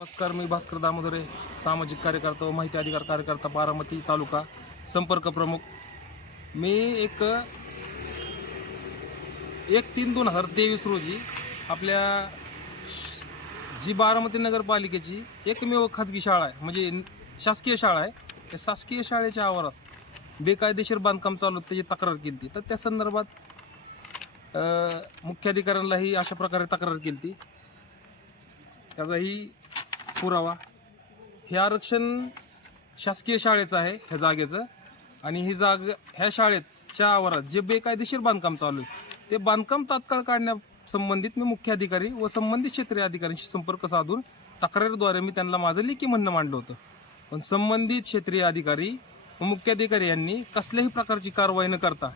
नमस्कार मी भास्कर दामोदरे सामाजिक कार्यकर्ता व माहिती अधिकार कार्यकर्ता बारामती तालुका संपर्क प्रमुख. मी एक एक तीन दोन हजार तेवीस रोजी आपल्या जी बारामती नगरपालिकेची एकमेव खाजगी शाळा आहे म्हणजे शासकीय शाळा आहे त्या शासकीय शाळेच्या आवारात बेकायदेशीर बांधकाम चालू त्याची तक्रार केली तर त्या संदर्भात अ, मुख्याधिकाऱ्यांनाही अशा प्रकारे तक्रार केली होती त्याचाही पुरावा. हे आरक्षण शासकीय शाळेचं आहे ह्या जागेचं. आणि ही जाग ह्या शाळेच्या आवारात जे बेकायदेशीर बांधकाम चालू आहे ते बांधकाम तात्काळ काढण्यासंबंधित मी मुख्य अधिकारी व संबंधित क्षेत्रीय अधिकाऱ्यांशी संपर्क साधून तक्रारीद्वारे मी त्यांना माझं लेखी म्हणणं मांडलं होतं. पण संबंधित क्षेत्रीय अधिकारी व मुख्याधिकारी यांनी कसल्याही प्रकारची कारवाई न करता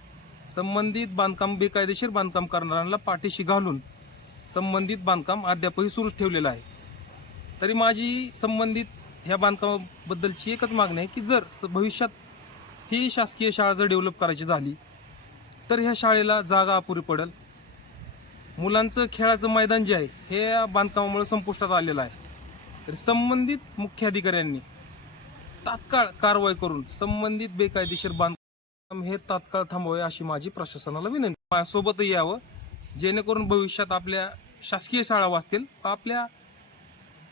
संबंधित बांधकाम बेकायदेशीर बांधकाम करणाऱ्यांना पाठीशी घालून संबंधित बांधकाम अद्यापही सुरूच ठेवलेलं आहे. तरी माझी संबंधित ह्या बांधकामाबद्दलची एकच मागणी आहे की जर स- भविष्यात ही शासकीय शाळा जर डेव्हलप करायची झाली तर ह्या शाळेला जागा अपुरी पडेल. मुलांचं खेळाचं मैदान जे आहे हे या बांधकामामुळे संपुष्टात आलेलं आहे. तर संबंधित मुख्य अधिकाऱ्यांनी तात्काळ कारवाई करून संबंधित बेकायदेशीर बांधकाम हे तात्काळ थांबवावे अशी माझी प्रशासनाला विनंती. माझ्यासोबतही यावं जेणेकरून भविष्यात आपल्या शासकीय शाळा वाचतील आपल्या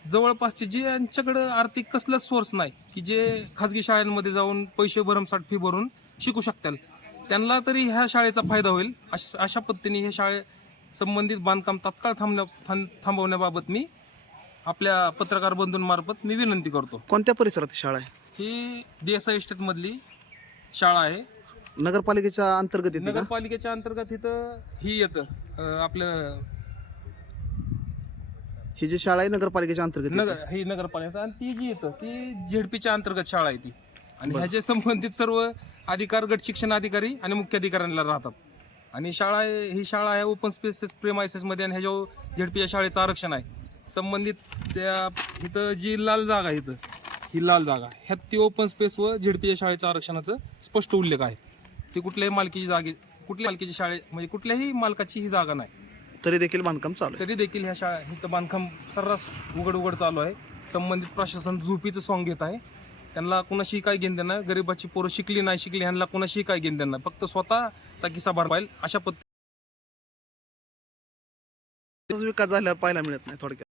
जवळपासचे जे यांच्याकडं आर्थिक कसलंच सोर्स नाही की जे खाजगी शाळांमध्ये जाऊन पैसे भरमसाठ फी भरून शिकू शकतील त्यांना तरी ह्या शाळेचा फायदा होईल. अश- अशा पद्धतीने हे शाळे संबंधित बांधकाम तात्काळ थांबण्या थांब- थांबवण्याबाबत मी आपल्या पत्रकार बंधूंमार्फत मी विनंती करतो. कोणत्या परिसरात शाळा आहे? ही देसाई इस्टेटमधली शाळा आहे. नगरपालिकेच्या अंतर्गत येते का? नगरपालिकेच्या अंतर्गत इथं ही येतं. अं, आपलं ही जी शाळा आहे नगरपालिकेच्या अंतर्गत येते. नगर ही नगरपालिका आणि ती जी येतं ती झेडपीच्या अंतर्गत शाळा आहे ती. आणि ह्याचे संबंधित सर्व अधिकार गट शिक्षण अधिकारी आणि मुख्य अधिकाऱ्यांना राहतात. आणि शाळा आहे- ही शाळा आहे ओपन स्पेसेस प्रेमायसेस मध्ये आणि ह्याच्यावर झेडपीच्या शाळेचं आरक्षण आहे. संबंधित त्या इथं जी लाल जागा आहे इथं ही लाल जागा. ह्यात ती ओपन स्पेस व झेडपीच्या शाळेचं आरक्षणाचं स्पष्ट उल्लेख आहे. ती कुठल्याही मालकीची जागे कुठल्याही मालकीची शाळे म्हणजे कुठल्याही मालकाची ही जागा नाही. तरी देखील बांधकाम चालू आहे. तरी देखील ह्या शाळा इथं बांधकाम सर्रास उघड उघड चालू आहे. संबंधित प्रशासन झोपीचं सॉंग घेत आहे. त्यांना कुणाशी काय घेण देणार गरीबाची पोरं शिकली नाही शिकली ह्यांना कुणाशी काय घेण देणार फक्त स्वतःचा किस्सा भर पाहिजे अशा पद्धती विकास झाला पाहायला मिळत नाही थोडक्यात.